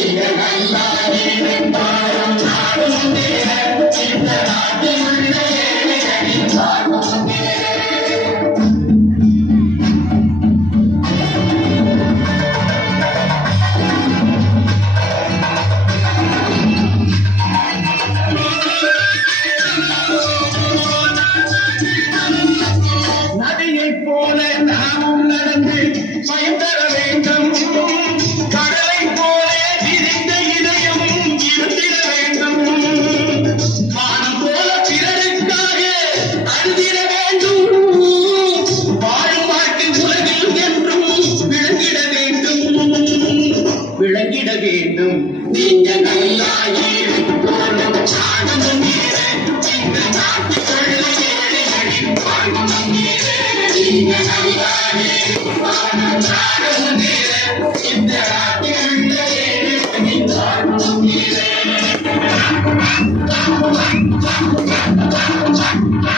一个人的一个房间一个人的想念两个人的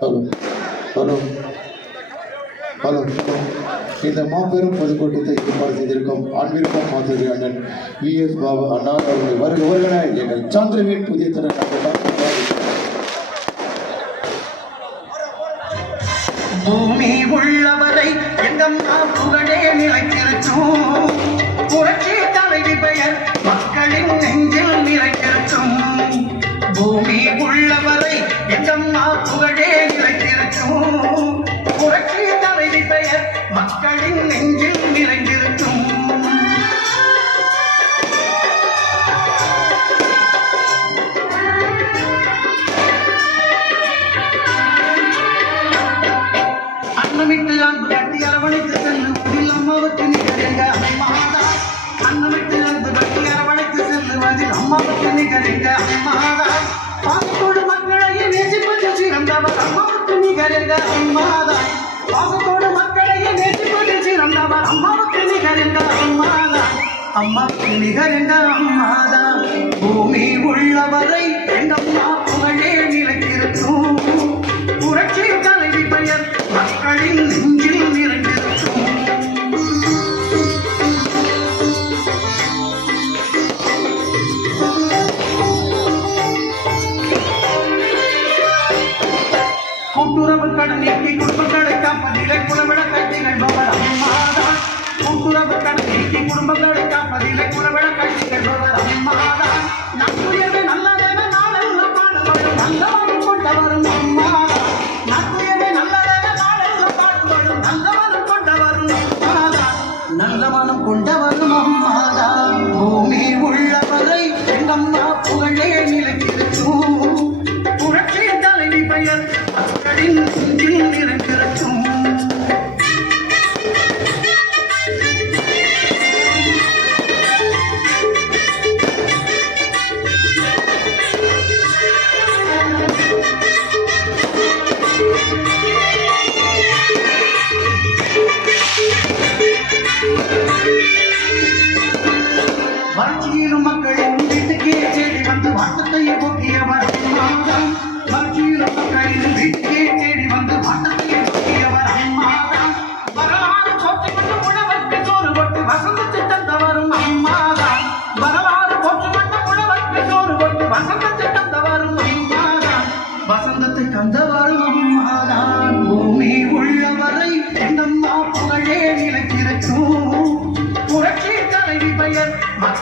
hello hello hello இந்த மாபெரும் பொதுக்கூட்டத்தை ஏற்பாடு செய்திருக்கும் ஆன்மீகம் மாதிரி அண்ணன் வி. எஸ். பாபு அண்ணா அவர்கள். வருக வருகன எங்கள் சந்திரவீர் புதிய திறன் பூமி உள்ளவரை எங்கம்மா புகழே நிலைத்திருக்கும் நெஞ்சில் நிறைந்திருக்கும். அன்னமிட்டு அன்பு கட்டி அரவணைத்து செல்லுவதில் அம்மாவுக்கு நிகழ்க அம்மாதா. அன்னமிட்டு அன்பு கட்டி அரவணைத்து செல்லுவதில் அம்மாவுக்கு நிகழ்க அம்மாதா. பாசத்தோடு மக்களையே நேசிப்பது சிறந்தவர் அம்மாவுக்கு நிகழ்க அம்மாதா. பாசத்தோடு அம்மாவுக்கு நிகழ்க அம்மாதா. பூமி உள்ளவரை எங்கம்மா புகழே நிலைத்திருக்கும். புரட்சி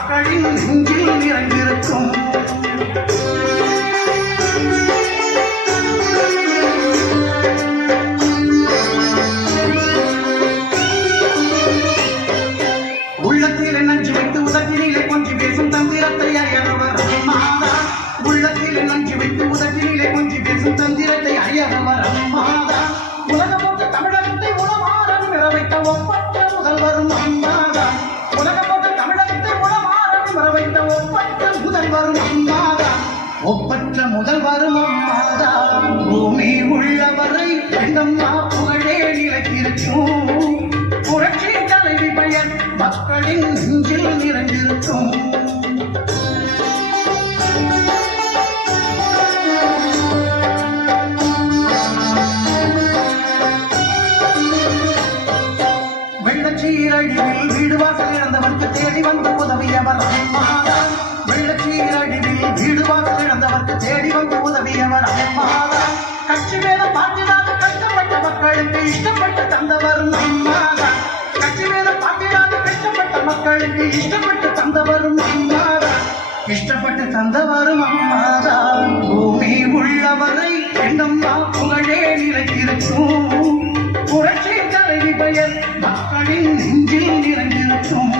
மக்களின் முதல் முதல்வரும் அம்மாதான் பூமி உள்ளவரை எங்கம்மா புகழே நிலைத்திருக்கும். புரட்சி தலைவி பெயர் மக்களின் நெஞ்சில் நிறைந்திருக்கும். வெள்ளச்சீரழிவில் வீடு வாசல் இழந்தவர்க்கு தேடி வந்து உதவியவர் அம்மாதான் தேடி வந்து உதவியவர் அம்மாதான். கட்சி வேலை பாட்டினாக கஷ்டப்பட்ட மக்களுக்கு இஷ்டப்பட்டு தந்தவர் அம்மாதான் கட்சி வேலை பாட்டினாக கஷ்டப்பட்ட மக்களுக்கு இஷ்டப்பட்டு தந்தவர் அம்மாதான் இஷ்டப்பட்டு தந்தவரும் அம்மாதான் பூமி உள்ளவரை என்னம்மா புகழே நிலைத்திருக்கும் புரட்சி தலைவி பெயர் மக்களின் நெஞ்சில் நிறைந்திருக்கும்.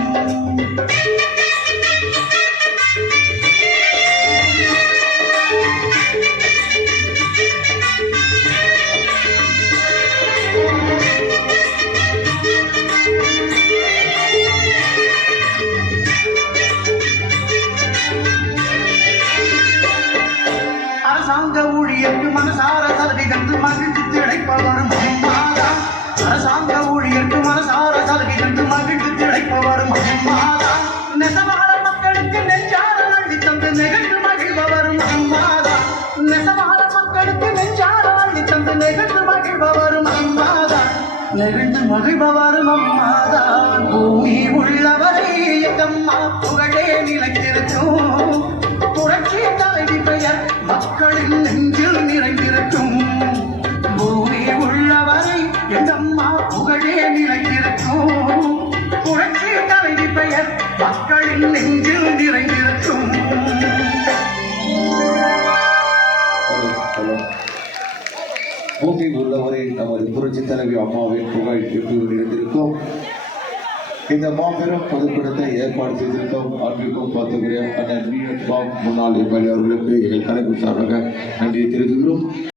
அரசாங்க ஊழியர்க்கு மனசார சலுகை தந்து மகிழ்ச்சி திளைப்பவரும் அம்மாதா அரசாங்க ஊழியர்க்கு மனசார சலுகை தந்து மகிழ்ச்சி திளைப்பவரும் அம்மாதா நெசவாள மக்களுக்கு நெஞ்சார நன்றி தந்து நெகிழ்ந்து மகிழ்பவரும் அம்மாதா நெசவாள மக்களுக்கு நெஞ்சார நன்றி தந்து நெகிழ்ந்து மகிழ்பவரும் அம்மாதா நெகிழ்ந்து மகிழ்பவரும் அம்மாதா பூமி உள்ளவரை எங்கம்மா புகழே நிலைத்திருக்கும். புரட்சி ஹலோ ஹலோ பூமி உள்ளவரை நமது புரட்சி தலைவி அம்மாவின் புகழ் எப்படி இருந்திருக்கும் இந்த மாபெரும் பொதுக்கூட்டத்தை ஏற்பாடு செய்திருக்கோம் அன்பிற்கும் பார்த்துக்கிறேன் அந்த முன்னாள் எம்எல்ஏ அவர்களுக்கு எங்கள் தலைவர் சார்பாக நன்றியை தெரிவிக்கிறோம்